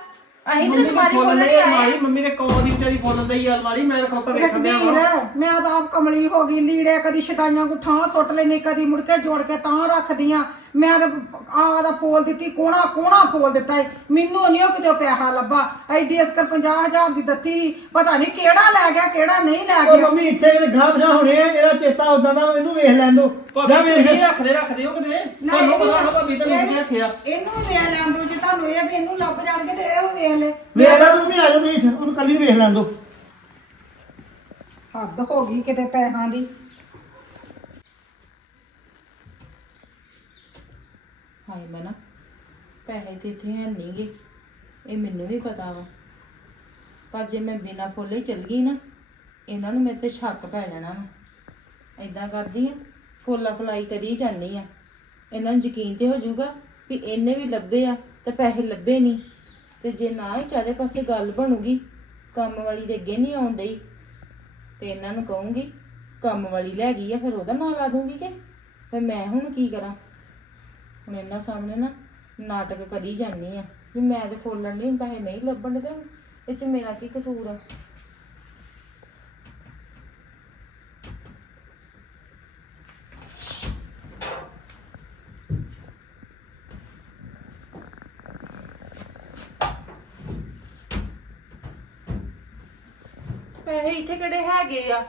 ਅਸੀਂ ਵੀ ਤਾਂ ਫੋਲਣ ਖੋਲਣ ਹੀ ਦੇ ਆਏ ਮਾਈ ਮੰਮੀ ਦੇ ਕੌਂ ਦੀ ਵਿਚਾਰੀ ਖੋਲਣ ਦੇ ਹੀ ਅਲਮਾਰੀ ਮੈਂ ਤਾਂ ਖੋਤਾ ਵੇਖਣ ਰਘਬੀਰ ਵਾ। ਮੈਂ ਤਾਂ ਆਪ ਕਮਲੀ ਹੋ ਗਈ ਲੀੜੇ ਕਦੀ ਸ਼ਦਾਈਆਂ ਗੁੱਠਾਂ ਸੁੱਟ ਲੈਣੀ ਕਦੀ ਮੁੜ ਕੇ ਜੋੜ ਕੇ ਤਾਂ ਰੱਖਦੀਆਂ ਮੈਂ ਤਾਂ ਆਹ ਦਾ ਫੋਲ ਦਿੱਤੀ ਕੋਣਾ ਕੋਣਾ ਫੋਲ ਦਿੱਤਾ ਏ। ਮੈਨੂੰ ਨਹੀਂ ਉਹ ਕਿਤੇ ਪੈਸਾ ਲੱਭਾ। ਐਡੀ ਇਸ ਕਰ 50000 ਦੀ ਦਿੱਤੀ। ਪਤਾ ਨਹੀਂ ਕਿਹੜਾ ਲੈ ਗਿਆ ਕਿਹੜਾ ਨਹੀਂ ਲੈ ਉਹ ਗਿਆ। ਮੰਮੀ ਇੱਥੇ ਕਿਤੇ ਗਾਹ ਬਜਾ ਹੋਣੇ ਆ ਇਹਦਾ ਚੇਤਾ ਉਦਾਂ ਦਾ ਵਾ, ਇਹਨੂੰ ਵੇਖ ਲੈਣ ਦੋ। ਜਾ ਭਾਬੀ ਵੇਖ ਤੁਸੀਂ ਰੱਖਦੇ ਰੱਖਦੇ ਹੋ ਕਿਤੇ? ਤੁਹਾਨੂੰ ਪਤਾ ਨਾ ਭਾਬੀ ਤਾਂ ਇਹ ਨਹੀਂ ਰੱਖਿਆ। ਇਹਨੂੰ ਵੀ ਵੇਖ ਲੈਣ ਦੋ ਜੇ ਤੁਹਾਨੂੰ ਇਹ ਵੀ ਇਹਨੂੰ ਲੱਭ ਜਾਣਗੇ ਤੇ ਇਹ ਵੇਖ ਲੈ। ਵੇਖ ਲੈ ਤੂੰ ਵੀ ਆ ਜਾ ਵੇਖ ਉਹਨੂੰ ਕੱਲੀ ਵੇਖ ਲੈਣ ਦੋ। ਹੱਦ ਹੋ ਗਈ ਕਿਤੇ ਪੈਸਿਆਂ ਦੀ। ਹਾਏ ਮਨਾ ਪੈਸੇ ਤੇ ਇੱਥੇ ਹੈ ਨਹੀਂਗੇ। ਇਹ ਮੈਨੂੰ ਵੀ ਪਤਾ ਵਾ। ਪਰ ਜੇ ਮੈਂ ਬਿਨਾਂ ਫੁੱਲੇ ਹੀ ਚਲ ਗਈ ਨਾ, ਇਹਨਾਂ ਨੂੰ ਮੇਰੇ ਤੇ ਸ਼ੱਕ ਪੈ ਜਾਣਾ ਵਾ। ਐਦਾਂ ਕਰਦੀ ਆ, ਫੁੱਲਾ ਫਲਾਈ ਕਰੀ ਜਾਂਦੀ ਆ। ਇਹਨਾਂ ਨੂੰ ਯਕੀਨ ਤੇ ਹੋ ਜਾਊਗਾ ਵੀ ਇਹਨੇ ਵੀ ਲੱਭੇ ਆ ਤੇ ਪੈਸੇ ਲੱਭੇ ਨਹੀਂ। ਤੇ ਜੇ ਨਾ ਹੀ ਚਾਰੇ ਪਾਸੇ ਗੱਲ ਬਣੂਗੀ, ਕੰਮ ਵਾਲੀ ਦੇ ਅੱਗੇ ਨਹੀਂ ਆਉਣ ਡਈ। ਤੇ ਇਹਨਾਂ ਨੂੰ ਕਹੂੰਗੀ, ਕੰਮ ਵਾਲੀ ਲੈ ਗਈ ਆ, ਫਿਰ ਉਹਦਾ ਨਾਂ ਲਾ ਦੂੰਗੀ ਕਿ? ਫਿਰ ਮੈਂ ਹੁਣ ਕੀ ਕਰਾਂ? ਹੁਣ ਇਹਨਾਂ ਸਾਹਮਣੇ ਨਾ ਨਾਟਕ ਕਰੀ ਜਾਂਦੀ ਆ ਵੀ ਮੈਂ ਤੇ ਫੋਲਣ ਨਹੀਂ ਪੈਸੇ ਨਹੀਂ ਲੱਭਣ ਦੇ ਇਹ ਚ ਮੇਰਾ ਕੀ ਕਸੂਰ ਆ? ਪੈਸੇ ਇੱਥੇ ਕਿਹੜੇ ਹੈਗੇ ਆ?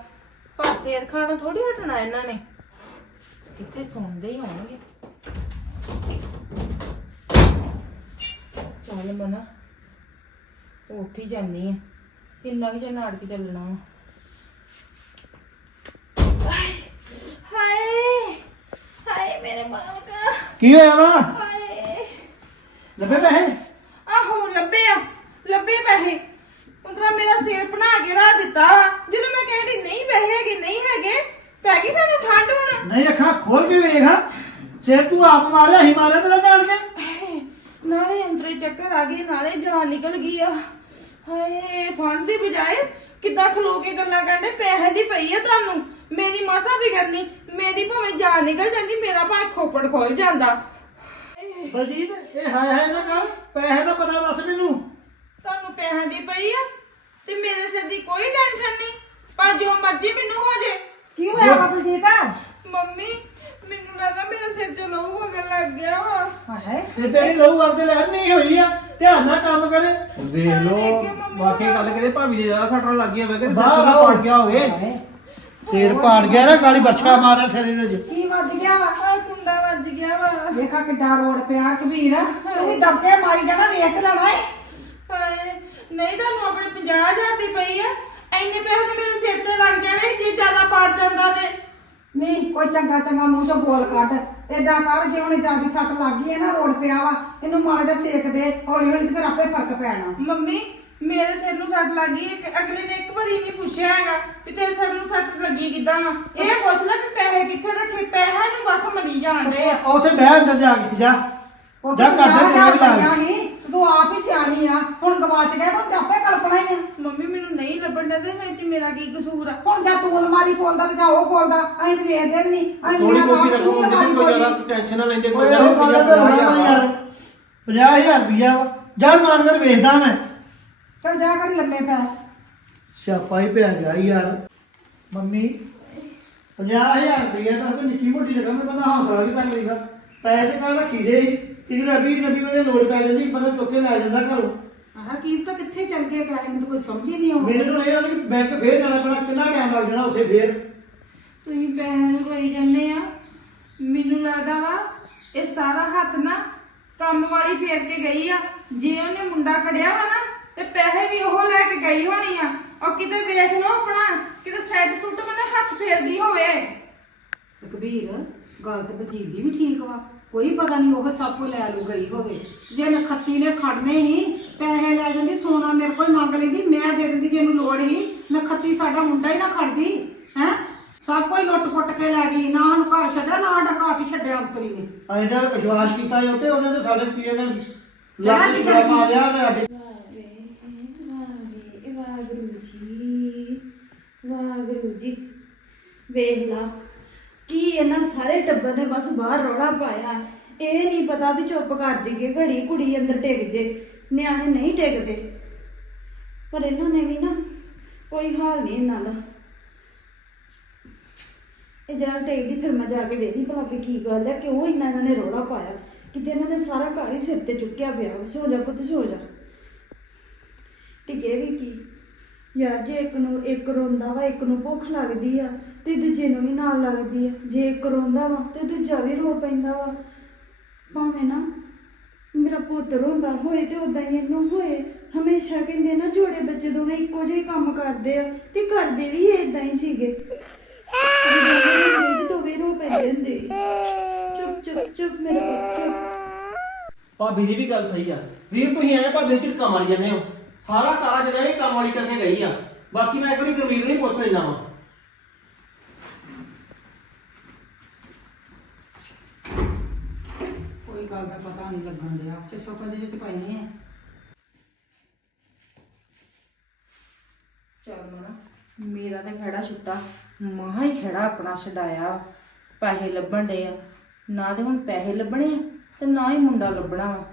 ਪਾਸੇ ਖਾਣਾ ਥੋੜੀ ਹਟਣਾ ਇਹਨਾਂ ਨੇ। ਇੱਥੇ ਸੁਣਦੇ ਹੀ ਹੋਣਗੇ। ਚੱਲ ਮਨਾ ਉੱਠ ਹੀ ਜਾਨੀ ਆ ਕਿੰਨਾ ਕਿ ਚਿਰ ਨਾਟਕ ਚੱਲਣਾ ਵਾ। ਹਾਏ ਹਾਏ ਹਾਏ ਮੇਰੇ ਮਾਲਕਾ। ਕੀ ਹੋਇਆ ਵਾ? ਹਾਏ। ਲੱਭੇ ਪੈਸੇ? ਆਹੋ ਲੱਭੇ ਆ ਲੱਭੇ ਪੈਸੇ। ਉਤਰਾ ਮੇਰਾ ਸਿਰ ਬਣਾ ਕੇ ਰੱਖ ਦਿੱਤਾ ਵਾ। ਜਦੋਂ ਮੈਂ ਕਹਿੰਦੀ ਨਹੀਂ ਪੈਸੇ ਹੈਗੇ ਨਹੀਂ ਹੈਗੇ ਪੈ ਗਈ ਤੁਹਾਨੂੰ ਠੰਡ ਹੁਣ। ਨਹੀਂ ਅੱਖਾਂ ਖੋਲ ਕੇ ਵੇਖ। ਸਿਰ ਤੂੰ ਆਪ ਮਾਰਿਆ ਹੀ ਮਾਰਿਆ ਤੇਰਾ ਜਾਣ ਕੇ। ਤੁਰੇ ਚੱਕਰ ਆ ਗਏ ਨਾਲੇ ਜਾਨ ਨਿਕਲ ਗਈ ਆ। ਹਾਏ ਫੰਡ ਦੀ ਬਜਾਏ ਕਿੱਦਾਂ ਖਲੋ ਕੇ ਗੱਲਾਂ ਕਰਦੇ ਪੈਸੇ ਦੀ ਪਈ ਆ ਤੁਹਾਨੂੰ। ਮੇਰੀ ਮਾਸਾ ਵੀ ਕਰਨੀ ਮੇਰੀ ਭਾਵੇਂ ਜਾਨ ਨਿਕਲ ਜਾਂਦੀ ਮੇਰਾ ਭਾਵੇਂ ਖੋਪੜ ਖੋਲ ਜਾਂਦਾ। ਬਲਜੀਤ ਇਹ ਹਾਏ ਹਾਏ ਨਾ ਕਰ ਪੈਸੇ ਦਾ ਪਤਾ ਦੱਸ ਮੈਨੂੰ। ਤੁਹਾਨੂੰ ਪੈਸਿਆਂ ਦੀ ਪਈ ਆ ਤੇ ਮੇਰੇ ਸਿਰ ਦੀ ਕੋਈ ਟੈਨਸ਼ਨ ਨਹੀਂ। ਪਰ ਜੋ ਮਰਜ਼ੀ ਮੈਨੂੰ ਹੋ ਜੇ। ਕੀ ਹੋਇਆ ਬਲਜੀਤ? ਮੰਮੀ ਮੈਨੂੰ ਲੱਗਦਾ ਮੇਰੇ ਸਿਰ 'ਚ ਲਹੂ ਵਗਣ ਲੱਗ ਗਿਆ ਵਾ। ਹਾਏ। ਇਹ ਤੇਰੀ ਲਹੂ ਵਗਦੇ ਲੈ ਨਹੀਂ ਹੋਈ ਆ। ਧਿਆਨ ਨਾਲ ਕੰਮ ਕਰੇ। ਵੇਖ ਲੋ ਵਾਕਈ ਗੱਲ ਕਿਤੇ ਭਾਬੀ ਦੇ ਜ਼ਿਆਦਾ ਸੱਟਣ ਲੱਗ ਹੋਵੇ ਕਿ ਬਾਹਰ ਸਿਰ ਆਓ। ਪੜ ਗਿਆ ਹੋਵੇ। ਸਿਰ ਪਾੜ ਗਿਆ ਨਾ ਕਾਲੀ ਬਰਛਾ ਮਾਰਿਆ ਸਿਰ ਇਹਦੇ 'ਚ। ਕੀ ਵੱਜ ਗਿਆ ਆ ਕੁੰਡਾ ਵੱਜ ਗਿਆ ਵਾ। ਵੇਖਾ ਕਿੱਡਾ ਰੋਡ ਪਿਆ ਕਬੀਰ। ਤੂੰ ਵੀ ਦਬਕੇ ਮਾਰੀ ਜਾਣਾ ਵੇਖ ਲੈਣਾ ਏ। ਹਾਏ ਨਹੀਂ ਤੁਹਾਨੂੰ ਆਪਣੇ 50000 ਦੀ ਪਈ ਆ। ਐਨੇ ਪੈਸੇ ਤਾਂ ਮੇਰੇ ਸਿਰ ਤੇ ਲੱਗ ਜਾਣੇ ਜੇ ਜ਼ਿਆਦਾ ਪਾੜ ਜਾਂਦਾ ਤੇ। ਨਹੀਂ ਕੋਈ ਚੰਗਾ ਚੰਗਾ ਮੂੰਹ ਚੋਂ ਬੋਲ ਕੱਢ। ਏਦਾਂ ਕਰ ਜੇ ਉਹਨੇ ਜ਼ਿਆਦਾ ਸੱਟ ਲੱਗ ਗਈ ਹੈ ਨਾ ਰੋਡ ਪਿਆ ਵਾ ਇਹਨੂੰ ਮਾੜਾ ਜਿਹਾ ਸੇਕ ਦੇ ਹੌਲੀ ਹੌਲੀ ਤੇ ਫਿਰ ਆਪੇ ਫ਼ਰਕ ਪੈਣਾ। ਮੰਮੀ ਮੇਰੇ ਸਿਰ ਨੂੰ ਸੱਟ ਲੱਗੀ ਇੱਕ ਅਗਲੇ ਨੇ ਇੱਕ ਵਾਰੀ ਨਹੀਂ ਪੁੱਛਿਆ ਹੈਗਾ ਵੀ ਤੇਰੇ ਸਿਰ ਨੂੰ ਸੱਟ ਲੱਗੀ ਕਿਦਾਂ ਵਾ। ਇਹ ਪੁੱਛ ਲੈ ਕਿ ਪੈਸੇ ਕਿੱਥੇ ਰੱਖੇ ਪੈਸਿਆਂ ਨੂੰ ਬਸ ਮਨੀ ਜਾਣਦੇ ਆ। ਉੱਥੇ ਬਹਿ ਅੰਦਰ ਜਾ ਕੇ ਜਾ। ਉਹ ਜਾ ਕਰ ਦੇ ਤੇਰਾ ਤੂੰ ਆਪ ਹੀ ਸਿਆਣੀ ਆ ਹੁਣ ਗਵਾਚ ਗਿਆ ਤਾਂ ਆਪੇ ਕਲਪਨਾ ਹੀ ਆ। ਮੰਮੀ ਨਹੀਂ ਲੱਭਣ ਦੇ ਵਿੱਚ ਮੇਰਾ ਕੀ ਕਸੂਰ ਆ? ਹੁਣ ਜਾਂ ਤੂੰ ਅਲਮਾਰੀ ਖੋਲਦਾ ਤੇ ਜਾਂ ਉਹ ਖੋਲਦਾ ਅਸੀਂ ਤੇ ਵੇਖਦੇ ਵੀ ਨਹੀਂ ਅਸੀਂ ਥੋੜੀ ਮੇਰਾ ਨਹੀਂ ਹੁੰਦੀ ਕੋਈ ਜ਼ਿਆਦਾ। ਟੈਨਸ਼ਨ ਨਾ ਲੈਂਦੇ ਕੋਈ ਜ਼ਿਆਦਾ ਤਾਂ ਨਾ ਯਾਰ 50000 ਰੁਪਇਆ ਵਾ। ਜਾ ਮਾਨ ਕਰ ਵੇਚਦਾ ਮੈਂ। ਚੱਲ ਜਾ ਕਰੀ ਲੰਮੇ ਪੈ। ਸਿਆਪਾ ਹੀ ਪਿਆ ਗਿਆ ਯਾਰ। ਮੰਮੀ 50000 ਰੁਪਇਆ ਤਾਂ ਕੋਈ ਨਿੱਕੀ ਮੋਟੀ ਰਕਮ ਹੈ ਬੰਦਾ ਹੌਸਲਾ ਵੀ ਕਰ ਲਈਦਾ। ਪੈਸੇ ਕੱਲ ਰੱਖੀ ਦੇ ਕਿ ਜਿਹੜਾ 20 ਨਬੀ ਵੇਲੇ ਲੋੜ ਪੈ ਜਾਂਦੀ ਪਤਾ ਚੁੱਕ ਕੇ ਲੈ ਜਾਂਦਾ ਘਰੋਂ। ਆਹ ਕੀ ਤਾਂ ਕਿੱਥੇ ਚੱਲ ਗਏ ਪੈਸੇ ਮੈਨੂੰ ਤਾਂ ਕੋਈ ਸਮਝ ਹੀ ਨਹੀਂ ਆਉਂਦੀ। ਮੇਰੇ ਨੂੰ ਇਹ ਆ ਵੀ ਬੈਂਕ ਫੇਰ ਜਾਣਾ ਪੈਣਾ ਕਿੰਨਾ ਟਾਈਮ ਲੱਗ ਜਾਣਾ ਉੱਥੇ ਫੇਰ? ਤੁਸੀਂ ਪੈਸੇ ਨੂੰ ਰੋਈ ਜਾਂਦੇ ਆ। ਮੈਨੂੰ ਲੱਗਦਾ ਵਾ ਇਹ ਸਾਰਾ ਹੱਥ ਨਾ ਕੰਮ ਵਾਲੀ ਫੇਰ ਕੇ ਗਈ ਆ। ਜੇ ਉਹਨੇ ਮੁੰਡਾ ਖੜਿਆ ਵਾ ਨਾ ਤੇ ਪੈਸੇ ਵੀ ਉਹ ਲੈ ਕੇ ਗਈ ਹੋਣੀ ਆ। ਉਹ ਕਿਤੇ ਵੇਖ ਲਓ ਆਪਣਾ ਕਿਤੇ ਸੈੱਟ ਸੁੱਟ ਮੈਨੇ ਹੱਥ ਫੇਰ ਗਈ ਹੋਵੇ। ਕਬੀਰ ਗੱਲ ਤੇ ਦੀ ਵੀ ਠੀਕ ਵਾ। ਕੋਈ ਪਤਾ ਨਹੀਂ ਉਹ ਸਭ ਕੁਝ ਲੈ ਲੂ ਗਈ ਹੋਵੇ। ਜੇ ਨਖੱਤੀ ਨੇ ਖੜਨੇ ਹੀ ਪੈਸੇ ਲੈ ਜਾਂਦੀ ਸੋਨਾ ਮੇਰੇ ਕੋਲ ਮੰਗ ਲੈਂਦੀ ਮੈਂ ਦੇ ਦਿੰਦੀ ਜੇ ਇਹਨੂੰ ਲੋੜ ਹੀ ਨਖੱਤੀ ਸਾਡਾ ਮੁੰਡਾ ਹੀ ਨਾ ਖੜਦੀ ਹੈ? ਸਭ ਕੋਈ ਲੁੱਟ ਪੁੱਟ ਕੇ ਲੈ ਗਈ ਨਾ ਉਹਨੂੰ ਘਰ ਛੱਡਿਆ ਨਾ ਸਾਡਾ ਘਰ ਹੀ ਛੱਡਿਆ ਅੰਤਰੀ ਨੇ। ਅਸੀਂ ਤਾਂ ਵਿਸ਼ਵਾਸ ਕੀਤਾ ਸੀ ਉੱਤੇ ਉਹਨੇ ਤਾਂ ਸਾਡੇ ਪੀਏ ਨੇ ਲੱਖ ਜੀ ਰੁਪਇਆ। ਪਾ ਲਿਆ ਮੈਂ ਅੱਜ ਵਾਹਿਗੁਰੂ ਜੀ ਵਾਹਿਗੁਰੂ ਜੀ ਵੇਖ ਲਾ। ਕੀ ਇਹਨਾਂ ਸਾਰੇ ਟੱਬਰ ਨੇ ਬਸ ਬਾਹਰ ਰੌਲਾ ਪਾਇਆ? ਇਹ ਨਹੀਂ ਪਤਾ ਵੀ ਚੁੱਪ ਕਰ ਜੀਗੇ ਘੜੀ ਕੁੜੀ ਅੰਦਰ ਟਿਕ ਜੇ, ਨਿਆਣੇ ਨਹੀਂ ਟਿਕਦੇ। ਪਰ ਇਹਨਾਂ ਨੇ ਵੀ ਨਾ ਕੋਈ ਹਾਲ ਨਹੀਂ ਇਹਨਾਂ ਦਾ। ਇਹ ਜਰਾ ਟੇਕਦੀ, ਫਿਰ ਮੈਂ ਜਾ ਕੇ ਵੇਖਦੀ ਭਲਾ ਵੀ ਕੀ ਗੱਲ ਹੈ ਕਿਉਂ ਇੰਨਾ ਇਹਨਾਂ ਨੇ ਰੌਲਾ ਪਾਇਆ? ਕਿਤੇ ਇਹਨਾਂ ਨੇ ਸਾਰਾ ਘਰ ਹੀ ਸਿਰ ਤੇ ਚੁੱਕਿਆ ਪਿਆ ਸੋ ਜਾ ਪੁੱਤ, ਸੋ ਜਾ। ਟਿਕੇ ਵੀ ਕੀ? ਯਾਰ ਜੇ ਇੱਕ ਨੂੰ ਇੱਕ ਰੋਂਦਾ ਵਾ, ਇੱਕ ਨੂੰ ਭੁੱਖ ਲੱਗਦੀ ਆ ਤੇ ਦੂਜੇ ਨੂੰ ਵੀ ਨਾਲ ਲੱਗਦੀ ਆ। ਜੇ ਇੱਕ ਰੋਂਦਾ ਵਾ ਤੇ ਦੂਜਾ ਵੀ ਰੋ ਪੈਂਦਾ ਵਾ। ਭਾਵੇਂ ਨਾ ਮੇਰਾ ਪੁੱਤ ਰੋਂਦਾ ਹੋਏ ਤੇ ਉਦਾਂ ਹੀ ਇਹਨੂੰ ਹੋਏ। ਹਮੇਸ਼ਾ ਕਹਿੰਦੇ ਨਾ, ਜੋੜੇ ਬੱਚੇ ਦੋਵੇਂ ਇੱਕੋ ਜਿਹੇ ਕੰਮ ਕਰਦੇ ਆ ਤੇ ਕਰਦੇ ਵੀ ਇਦਾਂ ਹੀ ਸੀਗੇ। ਜਦੋਂ ਵੀ ਰੋਂਦੇ ਤੇ ਦੋਵੇਂ ਰੋ ਪੈਂਦੇ ਹੁੰਦੇ ਚੁੱਪ ਚੁੱਪ ਚੁੱਪ ਮੇਰੇ ਪੁੱਤ, ਚੁੱਪ। ਭਾਬੀ ਦੀ ਵੀ ਗੱਲ ਸਹੀ ਆ। ਵੀਰ, ਤੁਸੀਂ ਐ ਭਾਬੀ ਨੂੰ ਝਿੜਕਾ ਮਾਰੀ ਜਾਂਦੇ ਹੋ। ਸਾਰਾ ਕਾਰਾ ਜਿਹੜਾ ਇਹ ਕੰਮ ਵਾਲੀ ਕਰਕੇ ਗਈ ਆ। ਬਾਕੀ ਮੈਂ ਇੱਕ ਵਾਰੀ ਗੁਰਮੀਤ ਨੂੰ ਹੀ ਪੁੱਛ ਲੈਣਾ ਵਾ। ਕੋਈ ਗੱਲ ਦਾ ਪਤਾ ਨਹੀਂ ਲੱਗਣ ਡਿਆ। ਸਿੱਸੋ ਪੰਜੇ ਚ ਪਾਈ ਹੈ ਚੱਲ ਮਣਾ ਮੇਰਾ ਤਾਂ ਖੜਾ ਛੁੱਟਾ ਮਹਾ ਹੀ ਖੜਾ ਆਪਣਾ ਛਡਾਇਆ। ਪੈਸੇ ਲੱਭਣ ਡੇ ਆ। ਨਾ ਤੇ ਹੁਣ ਪੈਸੇ ਲੱਭਣੇ ਆ ਤੇ ਨਾ ਹੀ ਮੁੰਡਾ ਲੱਭਣਾ ਵਾ।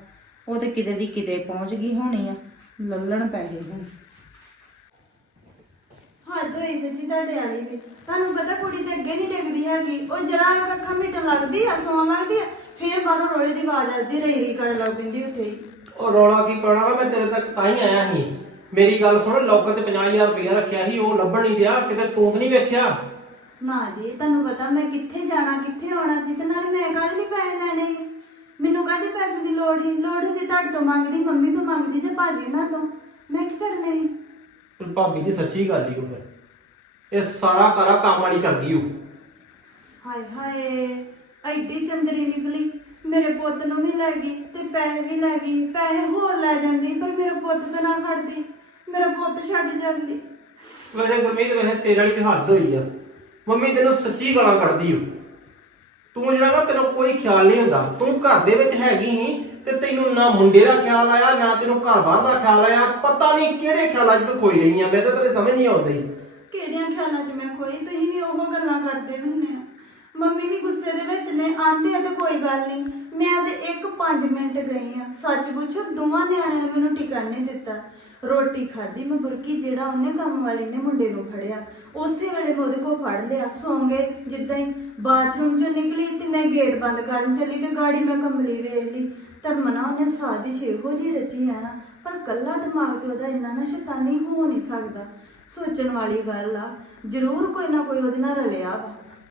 ਉਹ ਤੇ ਕਿਤੇ ਦੀ ਕਿਤੇ ਪਹੁੰਚ ਗਈ ਹੋਣੀ ਆ। ਲੱਲਣ ਪੈਸੇ ਹੁਣ। ਹੱਦ ਹੋਈ ਸੱਚੀ ਤੁਹਾਡੇ ਵਾਲੀ ਵੀ। ਤੁਹਾਨੂੰ ਪਤਾ ਕੁੜੀ ਤੇ ਅੱਗੇ ਨਹੀਂ ਡਿੱਗਦੀ ਹੈਗੀ। ਉਹ ਜਰਾ ਅੱਖਾਂ ਮਿਟਣ ਲੱਗਦੀ ਆ ਸੌਣ ਲੱਗਦੀ ਆ ਫੇਰ ਬਾਹਰੋਂ ਰੋਲੇ ਦੀ ਆਵਾਜ਼ ਆਉਂਦੀ ਰਹੀ ਰਹੀ ਕਰਨ ਲੱਗ ਪੈਂਦੀ ਉੱਥੇ। ਹੀ ਉਹ ਰੌਲਾ ਕੀ ਪਾਉਣਾ ਵਾ? ਮੈਂ ਤੇਰੇ ਤੱਕ ਤਾਂ ਹੀ ਆਇਆ ਸੀ। ਮੇਰੀ ਗੱਲ ਸੁਣ ਲੋਕਰ ਤੇ 50000 ਰੁਪਇਆ ਰੱਖਿਆ ਸੀ ਉਹ ਲੱਭਣ ਨਹੀਂ ਦਿਆ ਕਿਤੇ ਤੂੰ ਨਹੀਂ ਵੇਖਿਆ। ਨਾ ਜੀ ਤੁਹਾਨੂੰ ਪਤਾ ਮੈਂ ਕਿੱਥੇ ਜਾਣਾ ਕਿੱਥੇ ਆਉਣਾ ਸੀ ਤੇ ਨਾਲੇ ਮੈਂ ਕਾਹਦੇ ਨਹੀਂ ਪੈਸੇ ਲੈਣੇ? ਮੈਨੂੰ ਕਾਹਦੇ ਪੈਸੇ ਦੀ ਲੋੜ ਸੀ? ਲੋੜ ਹੁੰਦੀ ਤੁਹਾਡੇ ਤੋਂ ਮੰਗਦੀ ਮੰਮੀ ਤੋਂ ਮੰਗਦੀ ਜਾਂ ਭਾਜੀ ਨਾਲ ਤੋਂ? ਮੈਂ ਕੀ ਕਰਨਾ ਸੀ? ਪਰ ਭਾਬੀ ਦੀ ਸੱਚੀ ਗੱਲ ਹੀ ਉਹ ਫਿਰ। ਇਹ ਸਾਰਾ ਕਾਰਾ ਕੰਮ ਵਾਲੀ ਕਰਦੀ ਉਹ। ਹਾਏ ਹਾਏ ਐਡੀ ਚੰਦਰੀ ਨਿਕਲੀ। ਮੇਰੇ ਪੁੱਤ ਨੂੰ ਵੀ ਲੈ ਗਈ ਤੇ ਪੈਸੇ ਵੀ ਲੈ ਗਈ। ਪੈਸੇ ਹੋਰ ਲੈ ਜਾਂਦੀ ਪਰ ਮੇਰੇ ਪੁੱਤ ਤੇ ਨਾ ਖੜਦੀ ਮੇਰਾ ਪੁੱਤ ਛੱਡ ਜਾਂਦੀ। ਵੈਸੇ ਗੁਰਮੀਤ ਵੈਸੇ ਤੇਰੇ ਵਾਲੀ ਵੀ ਹੱਦ ਹੋਈ ਆ। ਮੰਮੀ ਤੈਨੂੰ ਸੱਚੀ ਗਾਲਾਂ ਕੱਢਦੀ ਓ ਤੂੰ ਜਿਹੜਾ ਨਾ ਤੈਨੂੰ ਕੋਈ ਖਿਆਲ ਨਹੀਂ ਹੁੰਦਾ, ਤੂੰ ਘਰ ਦੇ ਵਿੱਚ ਹੈਗੀ ਨਹੀਂ ਤੇ ਤੈਨੂੰ ਨਾ ਮੁੰਡੇ ਦਾ ਖਿਆਲ ਆਇਆ, ਨਾ ਤੈਨੂੰ ਘਰ ਬਾਹਰ ਦਾ ਖਿਆਲ ਆਇਆ, ਪਤਾ ਨਹੀਂ ਕਿਹੜੇ ਖਿਆਲਾਂ 'ਚ ਤੂੰ ਖੋਈ ਰਹੀ ਆ ਮੈਂ ਤਾਂ ਤੇਰੇ ਸਮਝ ਨਹੀਂ ਆਉਂਦੀ। ਕਿਹੜਿਆਂ ਖਿਆਲਾਂ 'ਚ ਮੈਂ ਖੋਈ? ਤੁਸੀਂ ਵੀ ਉਹ ਗੱਲਾਂ ਕਰਦੇ ਹੁੰਦੇ ਆ ਮੰਮੀ ਵੀ ਗੁੱਸੇ ਦੇ ਵਿੱਚ ਨੇ, ਆਂਦੇ ਆ ਤੇ ਕੋਈ ਗੱਲ ਨਹੀਂ। ਮੈਂ ਤੇ ਇੱਕ 5 ਮਿੰਟ ਗਈ ਆ। ਸੱਚ ਪੁੱਛੋ ਦੋਵਾਂ ਨਿਆਣਿਆਂ ਨੇ ਮੈਨੂੰ ਟਿਕਣ ਦਿੱਤਾ। ਰੋਟੀ ਖਾਧੀ, ਮੈਂ ਬੁਰਕੀ ਜਿਹੜਾ ਉਹਨੇ ਕੰਮ ਵਾਲੀ ਨੇ ਮੁੰਡੇ ਨੂੰ ਫੜਿਆ। ਉਸੇ ਵੇਲੇ ਮੈਂ ਉਹਦੇ ਕੋਲ ਫੜ ਲਿਆ। ਸੌਂ ਗਏ ਜਿੱਦਾਂ ਹੀ ਬਾਥਰੂਮ ਚੋਂ ਨਿਕਲੀ ਤੇ ਮੈਂ ਗੇਟ ਬੰਦ ਕਰਨ ਚਲੀ ਤੇ ਗਾੜੀ ਮੈਂ ਕੰਬਲੀ ਵੇਖ ਲਈ। ਧਰਮਨਾ ਉਹਨੇ ਸਾਜ਼ਿਸ਼ ਇਹੋ ਜੀ ਰਚੀ ਆ ਨਾ, ਪਰ ਕੱਲਾ ਦਿਮਾਗ ਤੇ ਉਹਦਾ ਇੰਨਾ ਨਾ ਸ਼ੈਤਾਨੀ ਹੋ ਨਹੀਂ ਸਕਦਾ। ਸੋਚਣ ਵਾਲੀ ਗੱਲ ਆ, ਜ਼ਰੂਰ ਕੋਈ ਨਾ ਕੋਈ ਉਹਦੇ ਨਾਲ ਰਲਿਆ ਵਾ।